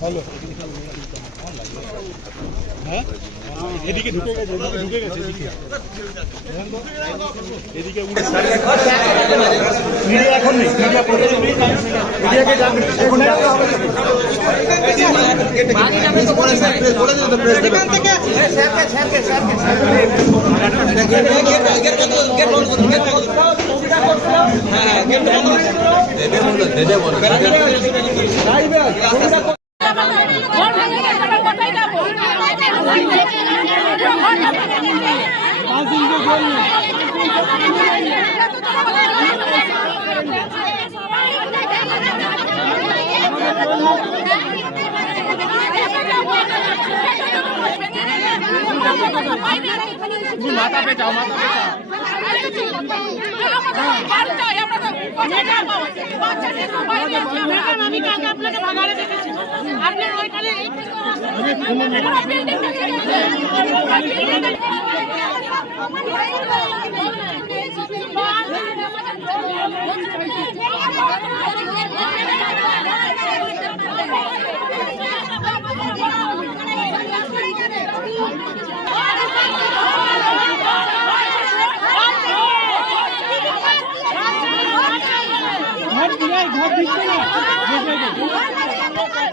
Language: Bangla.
হ্যালো হ্যাঁ? এদিকে ঢুকে গেছে এদিকে ঢুকে গেছে এদিকে। এদিকে মিডিয়া এখন নেই মিডিয়া মিডিয়াকে এখন ঘর ভেঙে গেছে আমরা কোথায় যাব মাথা পেঁচাও মাথা আমি কালকে আপনাকে ভাগাড়ে ওইখানে ঘর দিচ্ছে না ঘর